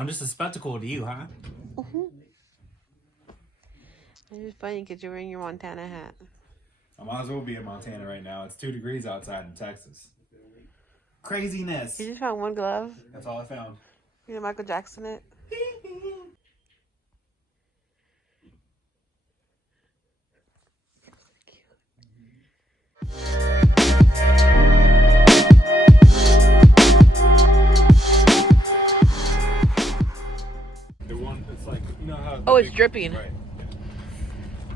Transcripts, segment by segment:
I'm just a spectacle to you, huh? It's just funny because you're wearing your Montana hat. I might as well be in Montana right now. It's 2 degrees outside in Texas. Craziness. You just found one glove? That's all I found. You know Michael Jackson it? The one that's like, you know how... Oh, it's dripping. Right.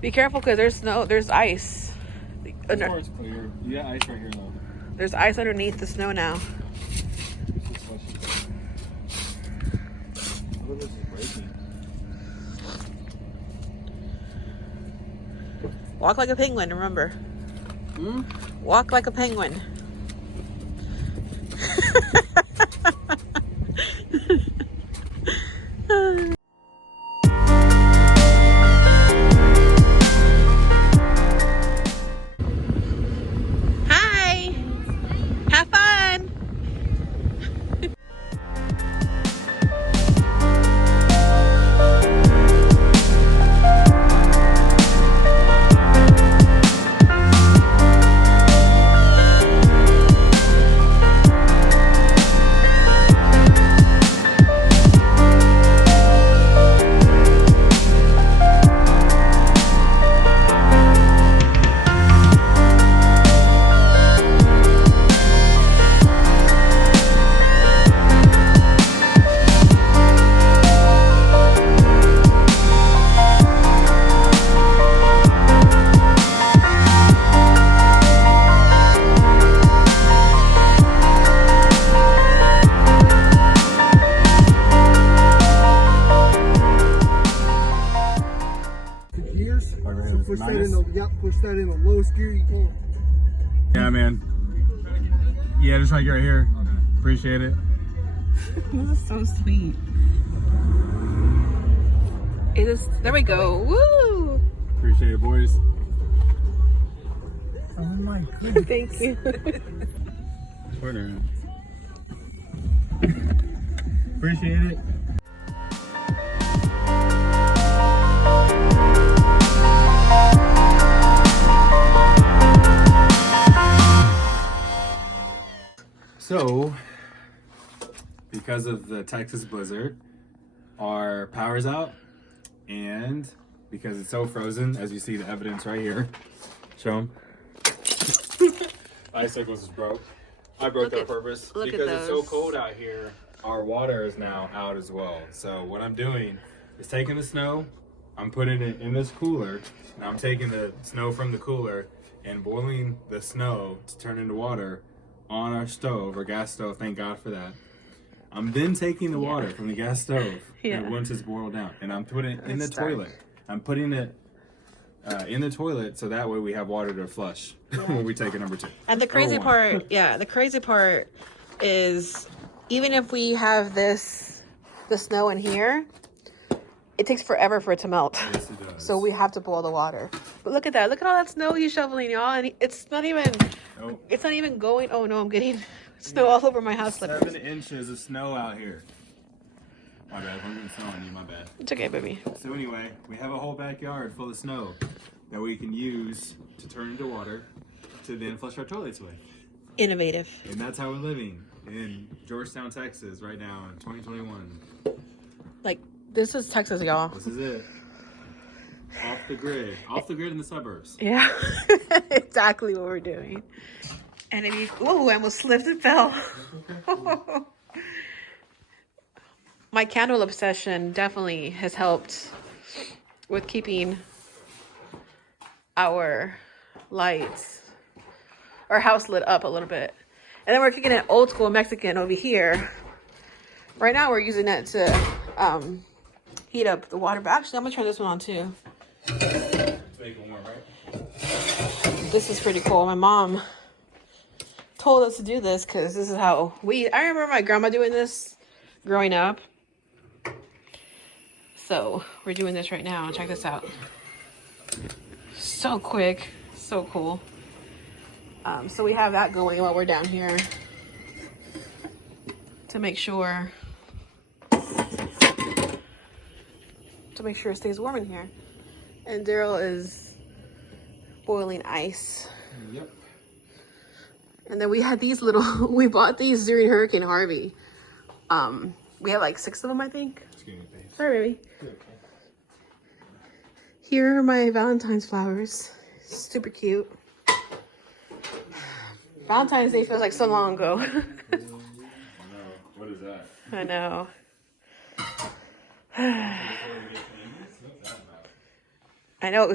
Be careful because there's ice. This part's clear. You got ice right here, though. There's ice underneath the snow now. Look, this is breaking. Walk like a penguin, remember. Hmm? Walk like a penguin. Hi! Have fun! Push that in the, yep, push that in the lowest gear you can. Yeah, man. Yeah, just like right here. Appreciate it. This is so sweet. It is, there we go. Woo! Appreciate it, boys. Oh my goodness. Thank you. Twitter. Appreciate it. So, because of the Texas blizzard, our power's out, and because it's so frozen, as you see the evidence right here, show them. Icicles is broke. I broke that on purpose because it's so cold out here. Our water is now out as well. So what I'm doing is taking the snow, I'm putting it in this cooler, and I'm taking the snow from the cooler and boiling the snow to turn into water on our stove, or gas stove, thank God for that. I'm then taking the water from the gas stove and once it's boiled down, and I'm putting it in the toilet. I'm putting it in the toilet so that way we have water to flush when we take it number 2. And the crazy part, the crazy part is even if we have the snow in here, it takes forever for it to melt. Yes, it does. So we have to boil the water. But look at that. Look at all that snow he's shoveling, y'all. And it's not even, it's not even going. Oh no, I'm getting snow all over my house. 7 inches of snow out here. My bad, I'm getting snow on you, my bad. It's okay, baby. So anyway, we have a whole backyard full of snow that we can use to turn into water to then flush our toilets with. Innovative. And that's how we're living in Georgetown, Texas right now in 2021. Like, this is Texas, y'all. This is it. Off the grid. Off the grid in the suburbs. Yeah, exactly what we're doing. And if you, oh, I almost slipped and fell. My candle obsession definitely has helped with keeping our lights, our house lit up a little bit. And then we're kicking it old school Mexican over here. Right now we're using it to heat up the water. But actually, I'm gonna turn this one on too. Make it warm, right? This is pretty cool. My mom told us to do this because this is how I remember my grandma doing this growing up. So we're doing this right now. Check this out. So quick, so cool. So we have that going while we're down here to make sure to make sure it stays warm in here. And Daryl is boiling ice. Yep. And then we had these little, we bought these during Hurricane Harvey. We have like 6 of them, I think. Sorry, baby. Okay. Here are my Valentine's flowers. Super cute. Valentine's Day feels like so long ago. I know. What is that? I know. I know.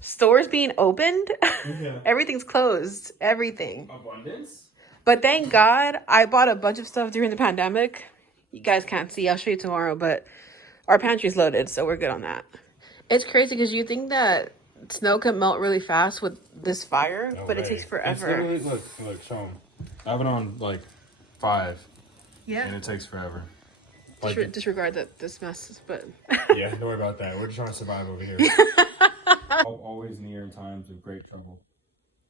Stores being opened. Yeah. Everything's closed. Everything. Abundance? But thank God I bought a bunch of stuff during the pandemic. You guys can't see. I'll show you tomorrow. But our pantry's loaded, so we're good on that. It's crazy because you think that snow can melt really fast with this fire, No but way. it takes forever. It's literally, look, show them. I have it on like 5. Yeah. And it takes forever. Disregard that this mess, but Yeah, don't worry about that. We're just trying to survive over here. Always near in times of great trouble.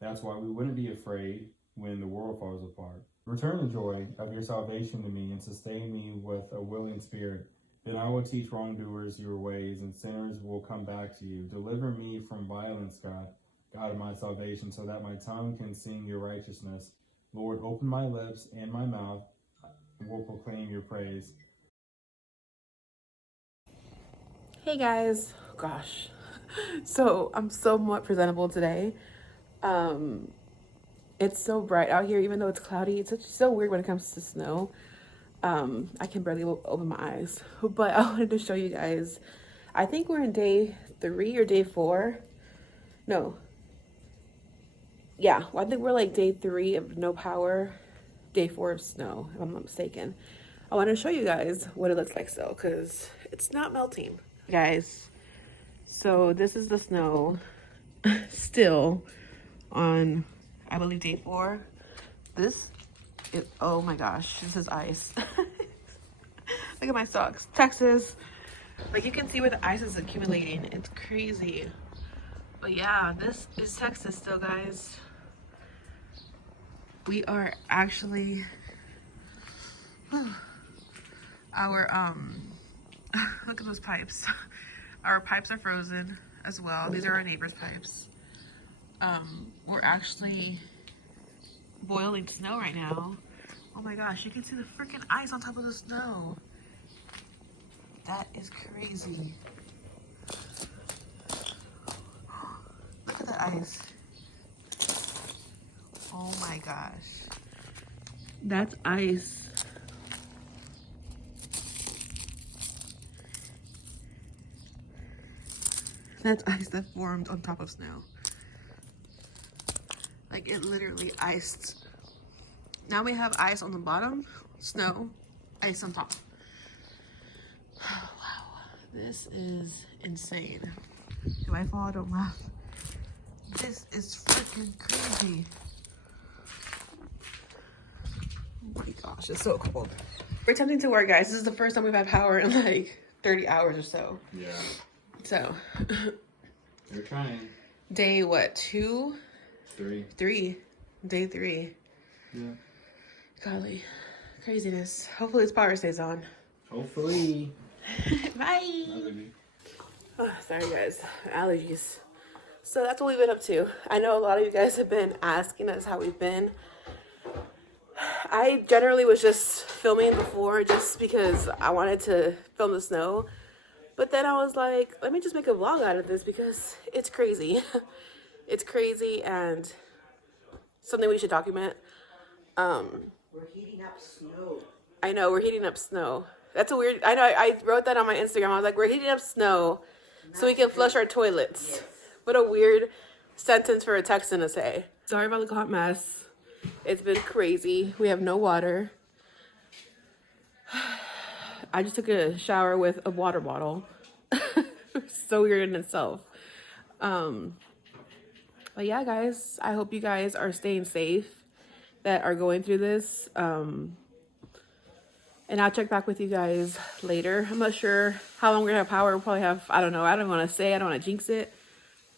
That's why we wouldn't be afraid when the world falls apart. Return the joy of your salvation to me and sustain me with a willing spirit. Then I will teach wrongdoers your ways, and sinners will come back to you. Deliver me from violence, God, God of my salvation, so that my tongue can sing your righteousness. Lord, open my lips and my mouth will proclaim your praise. hey guys, gosh, so I'm somewhat presentable today. It's so bright out here, even though it's cloudy. It's so weird when it comes to snow. I can barely open my eyes, but I wanted to show you guys. I think we're in day 3 or day 4. No. Yeah, well, I think we're like day 3 of no power, day 4 of snow, if I'm not mistaken. I want to show you guys what it looks like so, because it's not melting. Guys, so this is the snow still on, I believe, day 4. This is, oh my gosh, this is ice. Look at my socks. Texas, like you can see where the ice is accumulating. It's crazy. But yeah, this is Texas still, guys. We are actually our look at those pipes. Our pipes are frozen as well. These are our neighbors' pipes. We're actually boiling snow right now. Oh my gosh, you can see the freaking ice on top of the snow. That is crazy. Look at the ice. Oh my gosh. That's ice. That's ice that formed on top of snow. Like it literally iced. Now we have ice on the bottom, snow, ice on top. Oh, wow, this is insane. If I fall, don't laugh. This is freaking crazy. Oh my gosh, it's so cold. We're attempting to work, guys. This is the first time we've had power in like 30 hours or so. Yeah. So. You're trying. Day what? 2? 3. 3. Day 3. Yeah. Golly. Craziness. Hopefully this power stays on. Hopefully. Bye. Oh, sorry guys. Allergies. So that's what we've been up to. I know a lot of you guys have been asking us how we've been. I generally was just filming before just because I wanted to film the snow. But then I was like, let me just make a vlog out of this because it's crazy. It's crazy and something we should document. We're heating up snow. I know, we're heating up snow. That's a weird, I know, I wrote that on my Instagram. I was like, we're heating up snow so we can flush our toilets. Yes. What a weird sentence for a Texan to say. Sorry about the hot mess. It's been crazy. We have no water. I just took a shower with a water bottle. So weird in itself. But yeah, guys, I hope you guys are staying safe that are going through this. And I'll check back with you guys later. I'm not sure how long we're gonna have power. We'll probably have, I don't know. I don't want to say, I don't want to jinx it.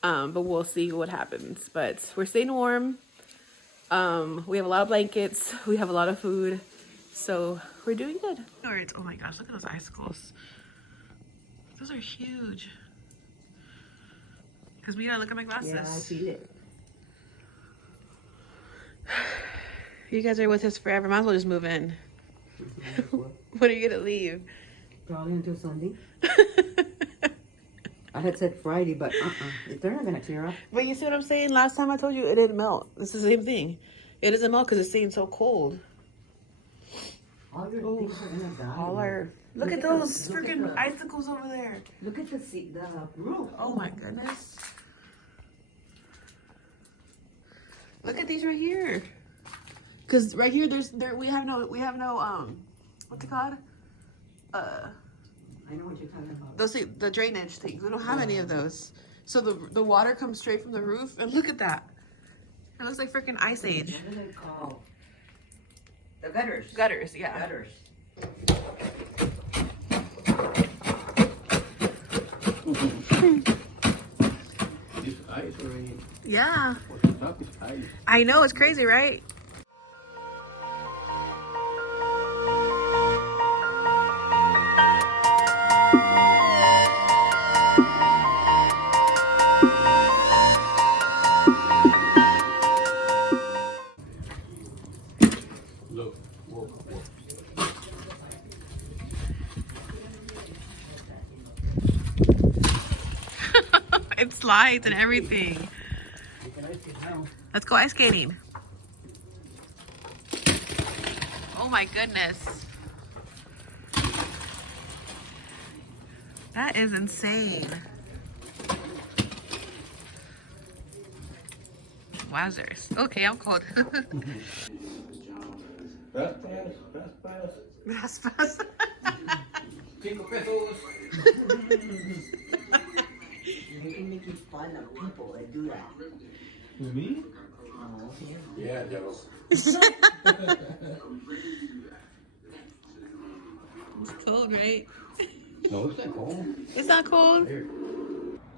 But we'll see what happens. But we're staying warm. We have a lot of blankets. We have a lot of food. So we're doing good. Oh my gosh, look at those icicles. Those are huge. Because we gotta look at my glasses. Yeah, I feel it. You guys are with us forever. Might as well just move in. When are you gonna leave? Probably until Sunday. I had said Friday, but they're not gonna clear up. But you see what I'm saying? Last time I told you it didn't melt. It's the same thing. It doesn't melt because it's staying so cold. All your things are gonna die. All our look at those freaking icicles over there. Look at the roof. Oh my goodness. Look at these right here. Cause right here we have no what's it called? I know what you're talking about. Those the drainage things. We don't have any of those. So the water comes straight from the roof, and look at that. It looks like freaking Ice Age. What are they called? The gutters. Gutters, yeah. Gutters. This ice already. Yeah. What's on top is ice. I know, it's crazy, right? Look, whoa. It slides and everything. Let's go ice skating. Oh my goodness. That is insane. Wowzers. Okay, I'm cold. Fast. That's fast. 5 pesos. They can make you fun of people that do that. Me? Oh, yeah. Yeah, Joe. It's cold, right? No, it's not cold. It's not cold.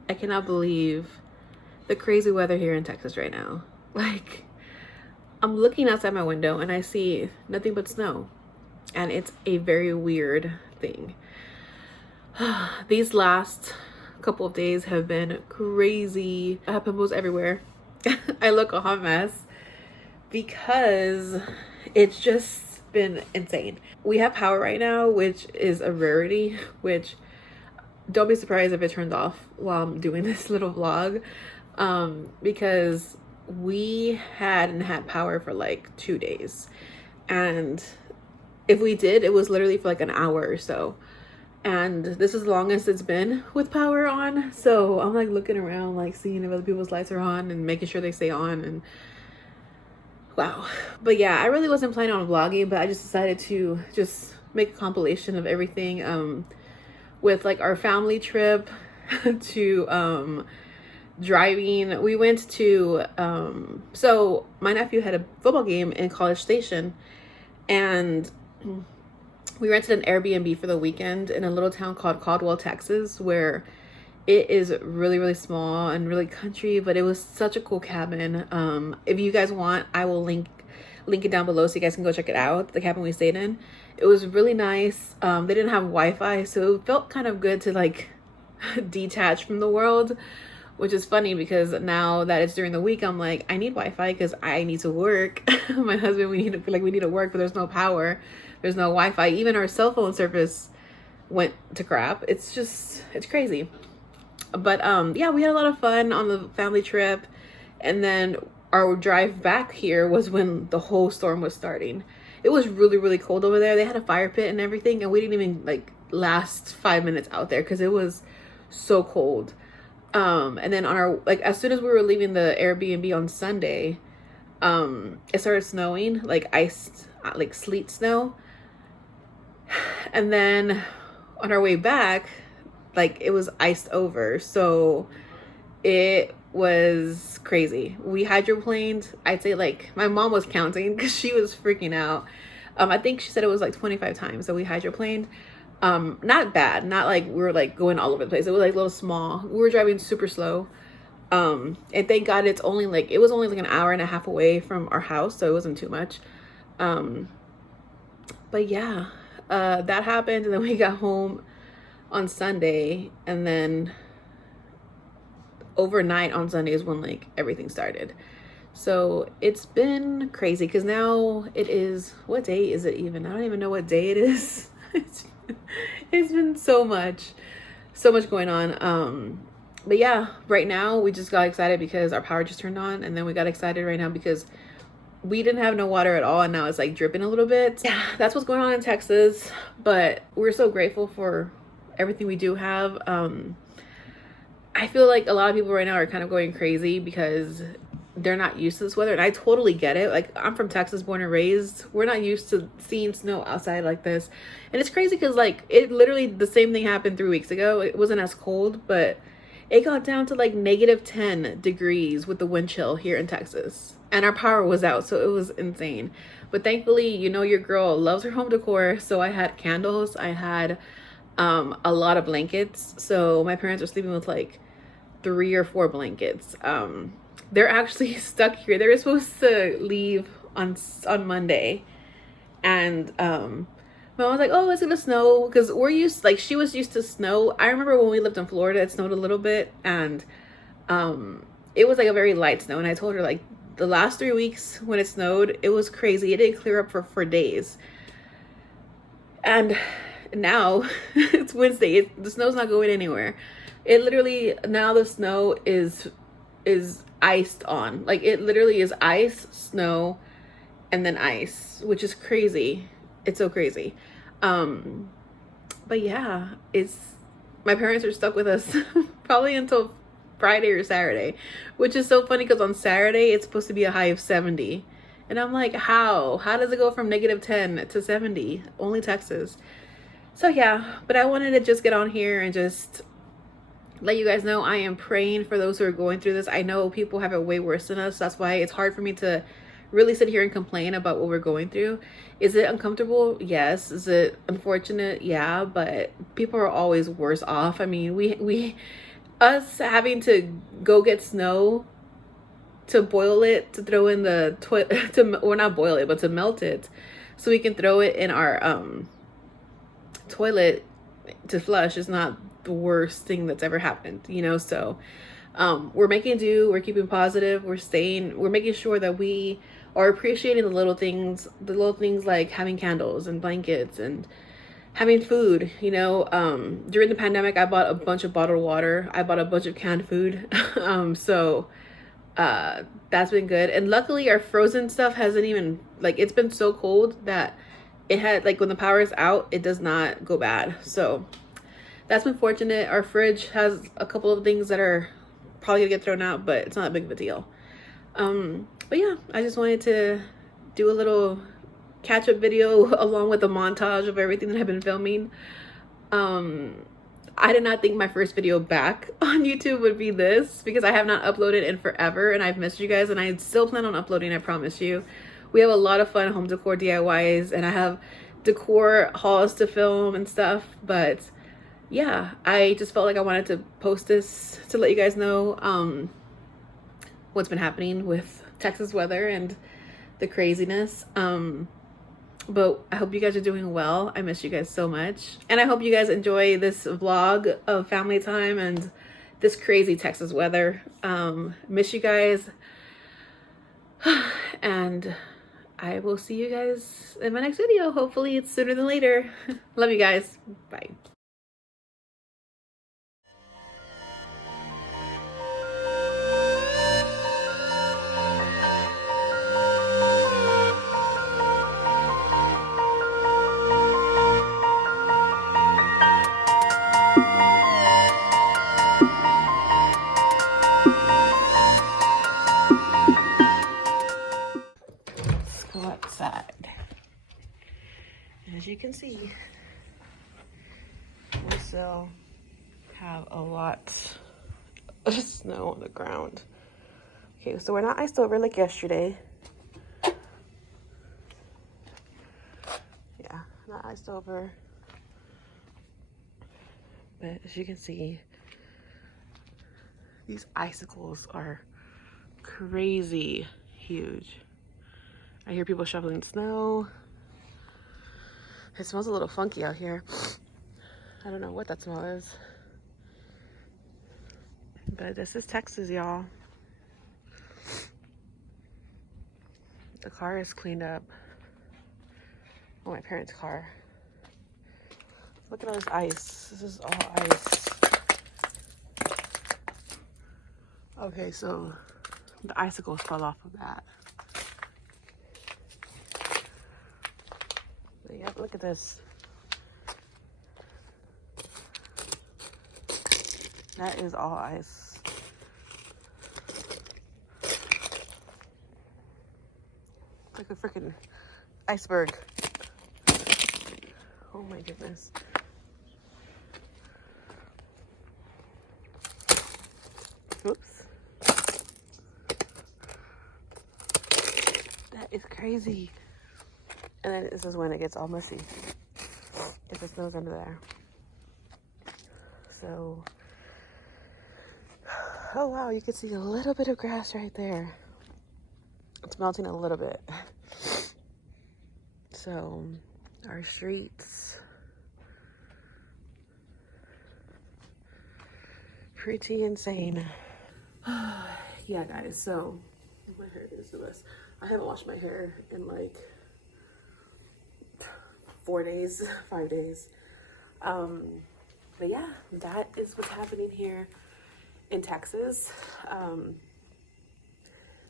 I cannot believe the crazy weather here in Texas right now. Like, I'm looking outside my window and I see nothing but snow. And it's a very weird thing. These last couple of days have been crazy. I have pimples everywhere. I look a hot mess because it's just been insane. We have power right now, which is a rarity, which don't be surprised if it turns off while I'm doing this little vlog, because we hadn't had power for like 2 days, and if we did, it was literally for like an hour or so, and this is the longest it's been with power on. So I'm like looking around, like seeing if other people's lights are on and making sure they stay on, and wow. But yeah, I really wasn't planning on vlogging, but I just decided to just make a compilation of everything, with like our family trip to driving. We went to so my nephew had a football game in College Station, and we rented an Airbnb for the weekend in a little town called Caldwell, Texas, where it is really, really small and really country, but it was such a cool cabin. If you guys want, I will link it down below so you guys can go check it out, the cabin we stayed in. It was really nice. They didn't have Wi-Fi, so it felt kind of good to like detach from the world, which is funny because now that it's during the week, I'm like, I need Wi-Fi because I need to work. My husband, we need to work, but there's no power. There's no Wi-Fi. Even our cell phone service went to crap. It's crazy. But yeah, we had a lot of fun on the family trip, and then our drive back here was when the whole storm was starting. It was really, really cold over there. They had a fire pit and everything, and we didn't even like last 5 minutes out there because it was so cold. And then on our, like, as soon as we were leaving the Airbnb on Sunday, it started snowing, like ice, like sleet snow. And then on our way back, like it was iced over. So it was crazy. We hydroplaned. I'd say like my mom was counting because she was freaking out. I think she said it was like 25 times that we hydroplaned. Not bad, not like we were like going all over the place. It was like a little small. We were driving super slow. And thank God it was only like an hour and a half away from our house, so it wasn't too much. But yeah, that happened, and then we got home. on Sunday, and then overnight on Sunday is when like everything started. So it's been crazy because now it is, what day is it even? I don't even know what day it is. It's been so much going on. But yeah, right now we just got excited because our power just turned on, and then we got excited right now because we didn't have no water at all, and now it's like dripping a little bit. Yeah, that's what's going on in Texas, but we're so grateful for everything we do have. I feel like a lot of people right now are kind of going crazy because they're not used to this weather, and I totally get it. Like, I'm from Texas, born and raised. We're not used to seeing snow outside like this, and it's crazy because like it literally, the same thing happened 3 weeks ago. It wasn't as cold, but it got down to like -10 degrees with the wind chill here in Texas, and our power was out, so it was insane. But thankfully, you know, your girl loves her home decor, so I had candles, I had a lot of blankets. So my parents are sleeping with like 3 or 4 blankets. They're actually stuck here. They were supposed to leave on Monday, and Mom was like, oh, it's gonna snow, because we're used, like, she was used to snow. I remember when we lived in Florida, it snowed a little bit, and it was like a very light snow, and I told her like the last 3 weeks when it snowed, it was crazy. It didn't clear up for days. And now it's Wednesday. The snow's not going anywhere. It literally, now the snow is iced on. Like, it literally is ice, snow, and then ice, which is crazy. It's so crazy. But yeah, my parents are stuck with us probably until Friday or Saturday, which is so funny because on Saturday it's supposed to be a high of 70, and I'm like, how does it go from -10 to 70? Only Texas. So yeah, but I wanted to just get on here and just let you guys know I am praying for those who are going through this. I know people have it way worse than us. That's why it's hard for me to really sit here and complain about what we're going through. Is it uncomfortable? Yes. Is it unfortunate? Yeah, but people are always worse off. I mean, us having to go get snow to boil it, to throw in the toilet, or not boil it, but to melt it so we can throw it in our toilet to flush is not the worst thing that's ever happened, you know. So we're making do, we're keeping positive, we're making sure that we are appreciating the little things like having candles and blankets and having food, you know. During the pandemic, I bought a bunch of bottled water, I bought a bunch of canned food. So that's been good. And luckily our frozen stuff hasn't even, like, it's been so cold that it had, like, when the power is out, it does not go bad. So that's been fortunate. Our fridge has a couple of things that are probably gonna get thrown out, but it's not a big of a deal. But yeah, I just wanted to do a little catch-up video along with a montage of everything that I've been filming. I did not think my first video back on YouTube would be this, because I have not uploaded in forever and I've missed you guys, and I still plan on uploading, I promise you. We have a lot of fun home decor DIYs, and I have decor hauls to film and stuff. But yeah, I just felt like I wanted to post this to let you guys know what's been happening with Texas weather and the craziness. But I hope you guys are doing well. I miss you guys so much, and I hope you guys enjoy this vlog of family time and this crazy Texas weather. Miss you guys, and I will see you guys in my next video. Hopefully it's sooner than later. Love you guys. Bye. Outside. As you can see, we still have a lot of snow on the ground. Okay, so we're not iced over like yesterday. Yeah, not iced over. But as you can see, these icicles are crazy huge. I hear people shoveling snow. It smells a little funky out here. I don't know what that smell is. But this is Texas, y'all. The car is cleaned up. Oh, my parents' car. Look at all this ice. This is all ice. Okay, so the icicles fell off of that. But yeah, look at this. That is all ice. It's like a freaking iceberg. Oh my goodness. Oops. That is crazy. And then this is when it gets all messy. If it snows under there. So, oh wow, you can see a little bit of grass right there. It's melting a little bit. So, our streets, pretty insane. Yeah, guys, so my hair is the best. I haven't washed my hair in like 4 days, 5 days. But yeah, that is what's happening here in Texas.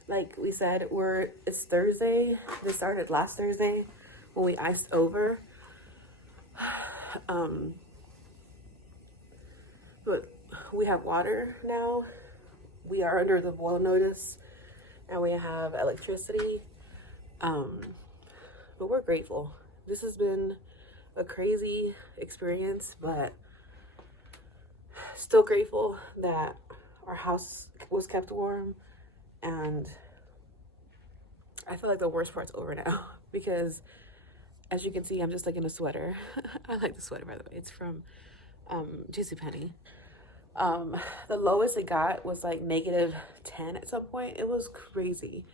Like we said, it's Thursday. This started last Thursday when we iced over. But we have water now. We are under the boil notice and we have electricity. But we're grateful. This has been a crazy experience, but still grateful that our house was kept warm. And I feel like the worst part's over now because as you can see, I'm just like in a sweater. I like the sweater, by the way. It's from JCPenney. The lowest it got was like -10 at some point. It was crazy.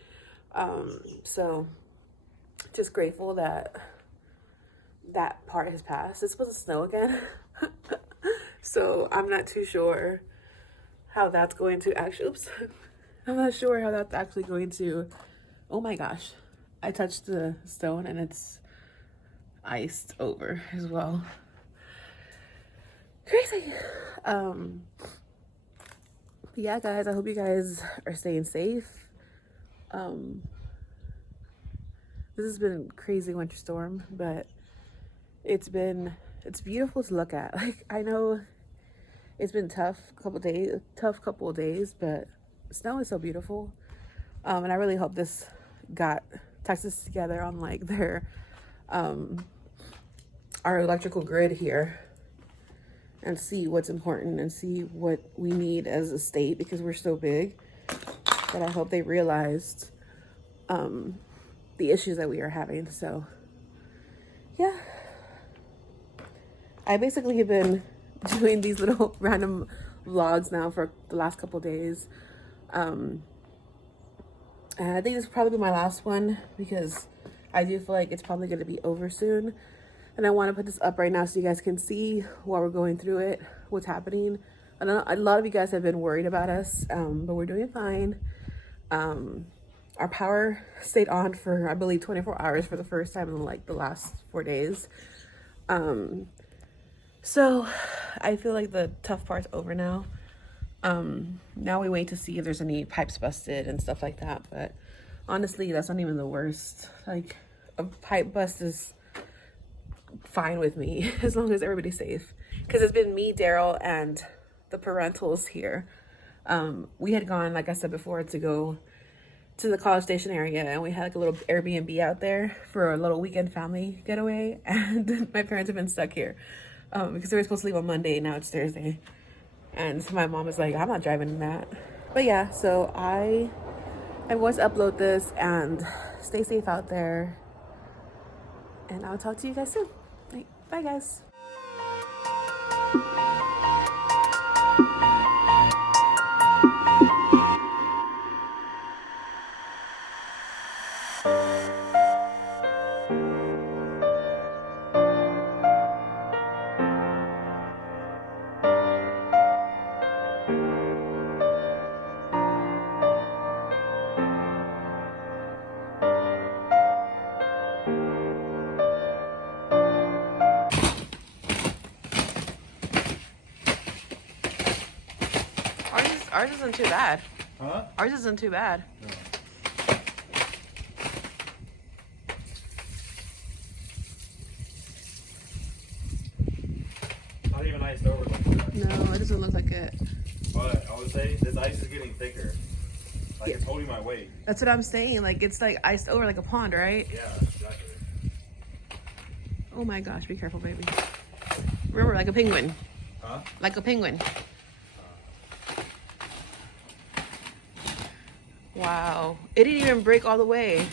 So just grateful that that part has passed. It's supposed to snow again. So I'm not too sure how that's going to actually, oops. I'm not sure how that's actually going to, oh my gosh. I touched the stone and it's iced over as well. Crazy. Yeah, guys, I hope you guys are staying safe. This has been a crazy winter storm, but it's beautiful to look at. Like, I know it's been tough couple of days, but snow is so beautiful. And I really hope this got Texas together on like their our electrical grid here and see what's important and see what we need as a state because we're so big. But I hope they realized the issues that we are having. So yeah, I basically have been doing these little random vlogs now for the last couple of days. And I think this will probably be my last one because I do feel like it's probably going to be over soon. And I want to put this up right now so you guys can see while we're going through it, what's happening. I know a lot of you guys have been worried about us, but we're doing fine. Our power stayed on for, I believe, 24 hours for the first time in like the last 4 days. So I feel like the tough part's over now. Now we wait to see if there's any pipes busted and stuff like that. But honestly, that's not even the worst. Like, a pipe bust is fine with me as long as everybody's safe. Because it's been me, Daryl, and the parentals here. We had gone, like I said before, to go to the College Station area, and we had like a little Airbnb out there for a little weekend family getaway. And my parents have been stuck here because they were supposed to leave on Monday. Now it's Thursday. And so my mom was like, I'm not driving in that. But yeah, so I was to upload this, and stay safe out there. And I'll talk to you guys soon. Bye, guys. Ours isn't too bad. Huh? Ours isn't too bad. No. Not even iced over like that. No, it doesn't look like it. But I would say this ice is getting thicker. Like it's holding my weight. That's what I'm saying. Like it's like iced over like a pond, right? Yeah, exactly. Oh my gosh, be careful, baby. Remember, like a penguin. Huh? Like a penguin. Wow. It didn't even break all the way.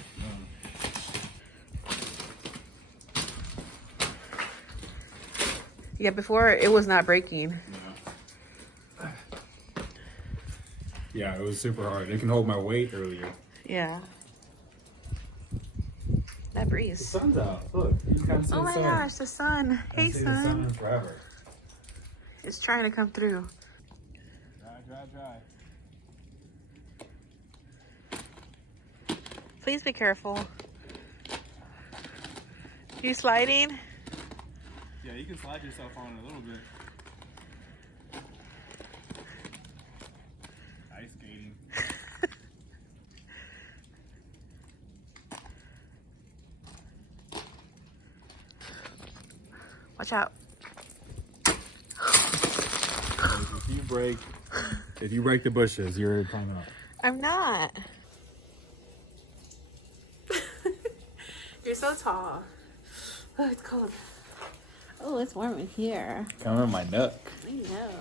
Yeah, before it was not breaking. Yeah, it was super hard. It can hold my weight earlier. Yeah. That breeze. The sun's out. Look, you can't see Oh the my sun. gosh, the sun. Hey, Haven't seen the sun sun. in forever. It's trying to come through. Dry, dry, dry. Please be careful. You sliding? Yeah, you can slide yourself on it a little bit. Ice skating. Watch out. If you break the bushes, you're climbing up. I'm not. You're so tall. Oh, it's cold. Oh, it's warm in here. Coming in my neck. I know.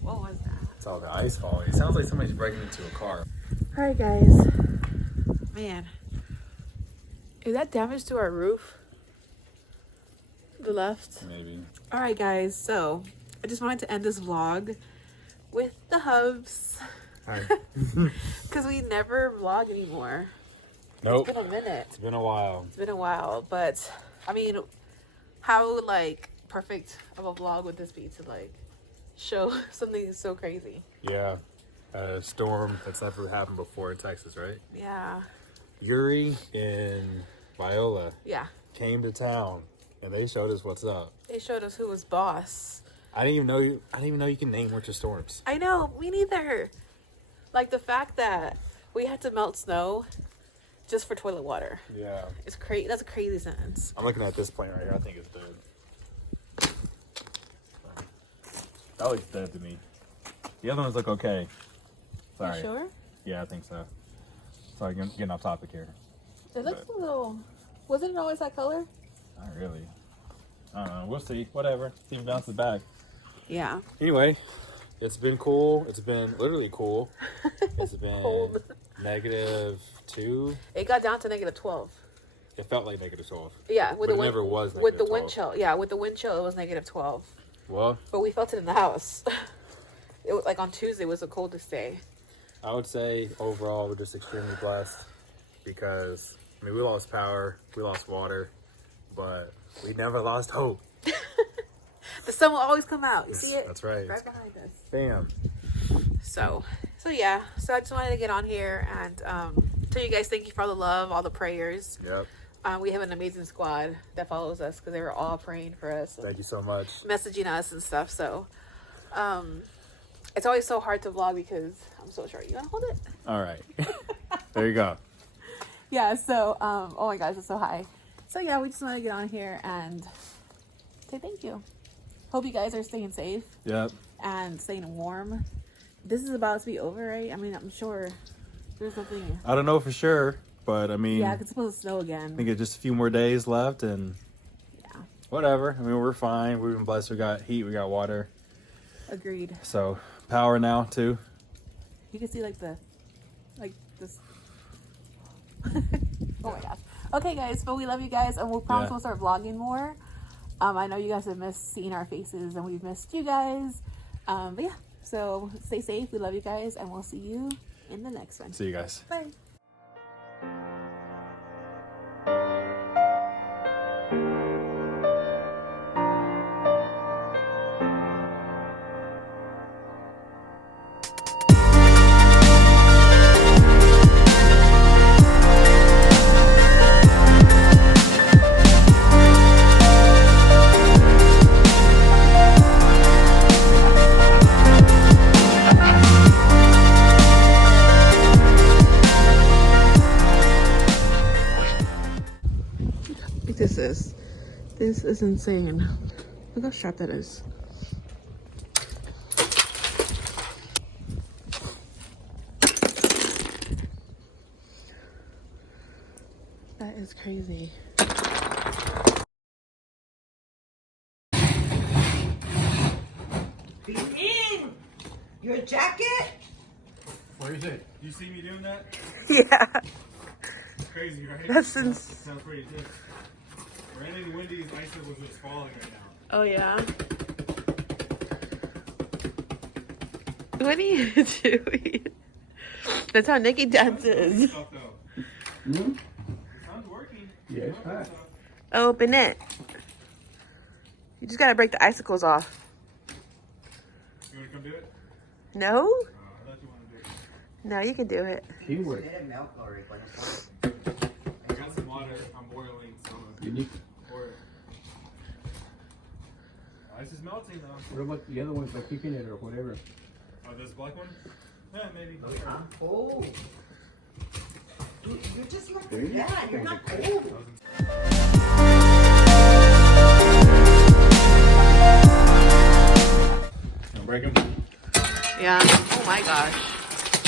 What was that? It's all the ice falling. It sounds like somebody's breaking into a car. All right, guys. Man, is that damage to our roof? The left. Maybe. All right, guys. So I just wanted to end this vlog with the hubs Hi. because we never vlog anymore. Nope. It's been a minute. It's been a while. It's been a while, but I mean, how like perfect of a vlog would this be to like show something so crazy? Yeah. A storm that's never happened before in Texas, right? Yeah. Yuri and Viola Yeah. came to town and they showed us what's up. They showed us who was boss. I didn't even know you can name winter storms. I know, me neither. Like the fact that we had to melt snow just for toilet water. Yeah. It's crazy. That's a crazy sentence. I'm looking at this plane right here. I think it's dead. That looks dead to me. The other ones look okay. Sorry. You sure? Yeah, I think so. Sorry, getting off topic here. It looks a little. Wasn't it always that color? Not really. I don't know. We'll see. Whatever. See if it bounces back. Yeah. Anyway, it's been cool. It's been literally cool. It's been Cold. -2. It got down to -12. It felt like -12. Yeah, with But the it never was with the -12. wind chill. Yeah, with the wind chill, it was -12. Well, But we felt it in the house. It was like on Tuesday was the coldest day. I would say overall we're just extremely blessed because I mean we lost power, we lost water, but we never lost hope. The sun will always come out. You see it? That's right. Right behind us. Bam. So yeah. So I just wanted to get on here and tell you guys thank you for all the love, all the prayers. Yep. We have an amazing squad that follows us because they were all praying for us, Thank you so much. messaging us and stuff. So it's always so hard to vlog because I'm so short. You want to hold it? All right. There you go. Yeah. So oh my gosh, it's so high. So yeah, we just want to get on here and say thank you. Hope you guys are staying safe Yep. and staying warm. This is about to be over, right? I mean, I'm sure there's nothing. I don't know for sure, but I mean, Yeah, it's supposed to snow I again. think it's just a few more days left and Yeah, whatever. I mean, we're fine. We've been blessed. We got heat, we got water. agreed. So power now too. You can see like this. Oh my gosh. Okay, guys, but we love you guys, and we'll promise Yeah. we'll start vlogging more. I know you guys have missed seeing our faces, and we've missed you guys. But yeah, so stay safe. We love you guys, and we'll see you in the next one. See you guys. Bye. this is. This is insane. Look how sharp that is. That is crazy. Be in your jacket. Where is it? You see me doing that? Yeah. Crazy, right? That's Sounds pretty good. Brandon and Wendy's icicles is falling right now. Oh yeah. What are you doing? That's how Nikki dances. Stuff, though. Hmm? It sounds working. Yeah, it's hot. Open it. You just gotta break the icicles off. You wanna come do it? No? I thought you wanted to do it. No, you can do it. Teamwork. Let it melt already, cuando está. I got some water. I'm boiling some of You need. pour it. Ice is melting though. What about the other ones like kicking it or whatever? Oh, this black one? Yeah, maybe. Oh. Dude, you're just like There you that. go. You're not cold. Don't break them. Yeah. Oh my gosh.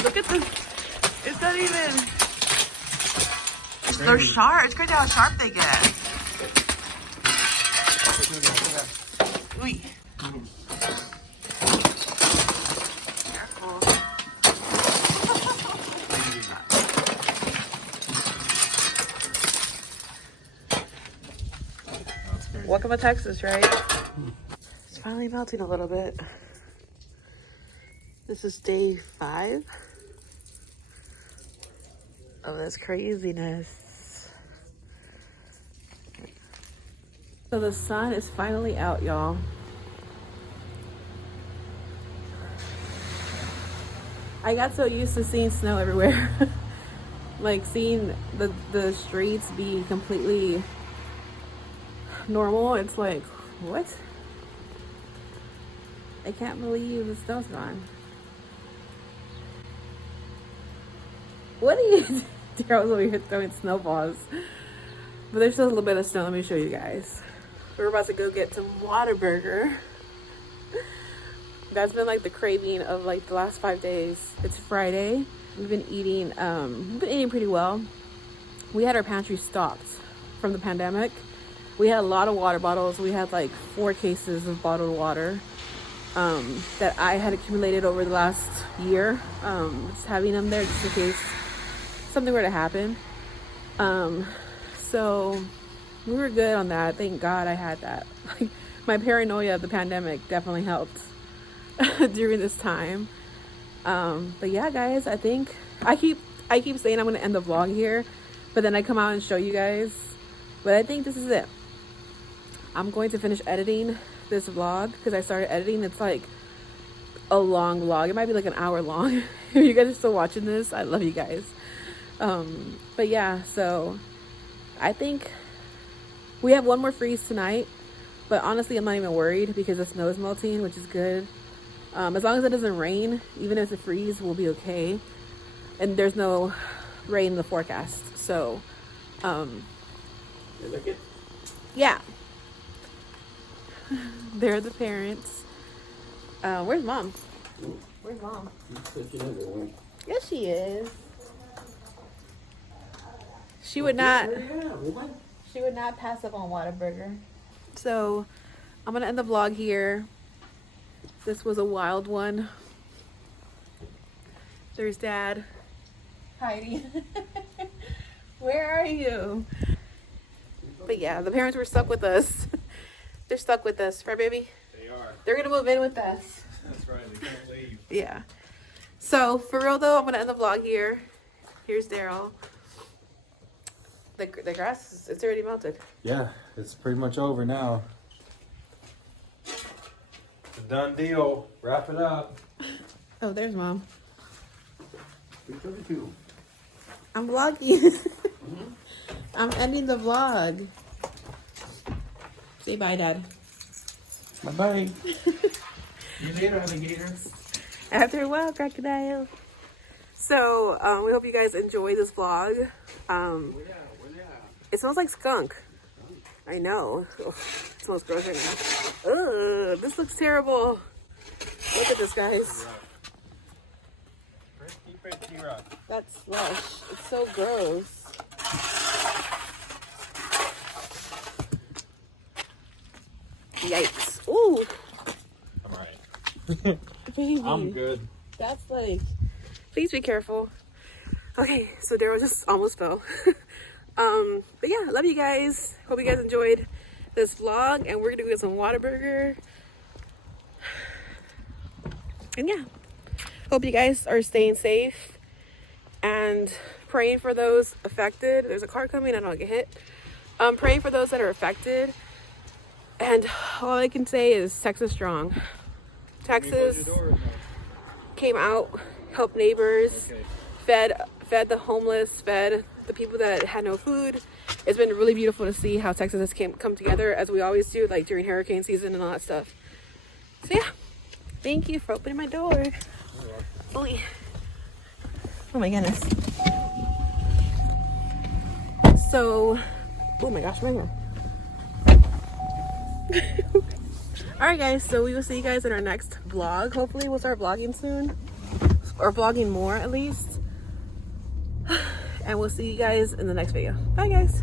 Look at this. It's not even. They're sharp. It's crazy how sharp they get. Wait. Careful. That's crazy. Welcome to Texas, right? It's finally melting a little bit. This is day 5. Oh, that's craziness. So the sun is finally out, y'all. I got so used to seeing snow everywhere. Like seeing the streets be completely normal. It's like, what? I can't believe the snow's gone. What are you? Daryl's over here throwing snowballs. But there's still a little bit of snow. Let me show you guys. We're about to go get some Whataburger. That's been like the craving of like the last 5 days. It's Friday. We've been eating pretty well. We had our pantry stocked from the pandemic. We had a lot of water bottles. We had like 4 cases of bottled water that I had accumulated over the last year. Just having them there just in case something were to happen. So we were good on that. Thank God I had that. Like, my paranoia of the pandemic definitely helped during this time. But yeah, guys, I think I keep saying I'm gonna end the vlog here, but then I come out and show you guys. But I think this is it. I'm going to finish editing this vlog because I started editing. It's like a long vlog. It might be like an hour long. If you guys are still watching this, I love you guys. But yeah, so I think we have one more freeze tonight, but honestly I'm not even worried because the snow is melting, which is good. As long as it doesn't rain, even if it's a freeze, we'll be okay. And there's no rain in the forecast, so You like it? yeah. They're the parents. Where's mom? Where's mom? Yes, she is. She would not. She would not pass up on Whataburger. So I'm gonna end the vlog here. This was a wild one. There's Dad. Heidi. Where are you? But yeah, the parents were stuck with us. They're stuck with us, right, baby? They are. They're gonna move in with us. That's right. They can't leave. Yeah. So for real though, I'm gonna end the vlog here. Here's Daryl. The grass, it's already melted. Yeah, it's pretty much over now. It's a done deal. Wrap it up. Oh, there's Mom. 3:32. I'm vlogging. I'm ending the vlog. Say bye, Dad. Bye-bye. See you later, alligator. After a while, crocodile. So, we hope you guys enjoy this vlog. It smells like skunk. I know. Ugh, it smells gross right now. Ugh, this looks terrible. Look at this, guys. That's slush. It's so gross. Yikes. Ooh. I'm alright. Baby. I'm good. That's like, please be careful. Okay, so Daryl just almost fell. But yeah, love you guys. Hope you guys enjoyed this vlog, and we're gonna get some Whataburger. And yeah, hope you guys are staying safe and praying for those affected. There's a car coming, I don't get hit. Praying for those that are affected. And all I can say is Texas strong. Texas came out, helped neighbors, fed the homeless, fed the people that had no food. It's been really beautiful to see how Texas has come together, as we always do, like during hurricane season and all that stuff. So yeah, thank you for opening my door. Oy. Oh my goodness. So, oh my gosh, my hair. Alright guys, so we will see you guys in our next vlog. Hopefully we'll start vlogging soon, or vlogging more at least. And we'll see you guys in the next video. Bye guys.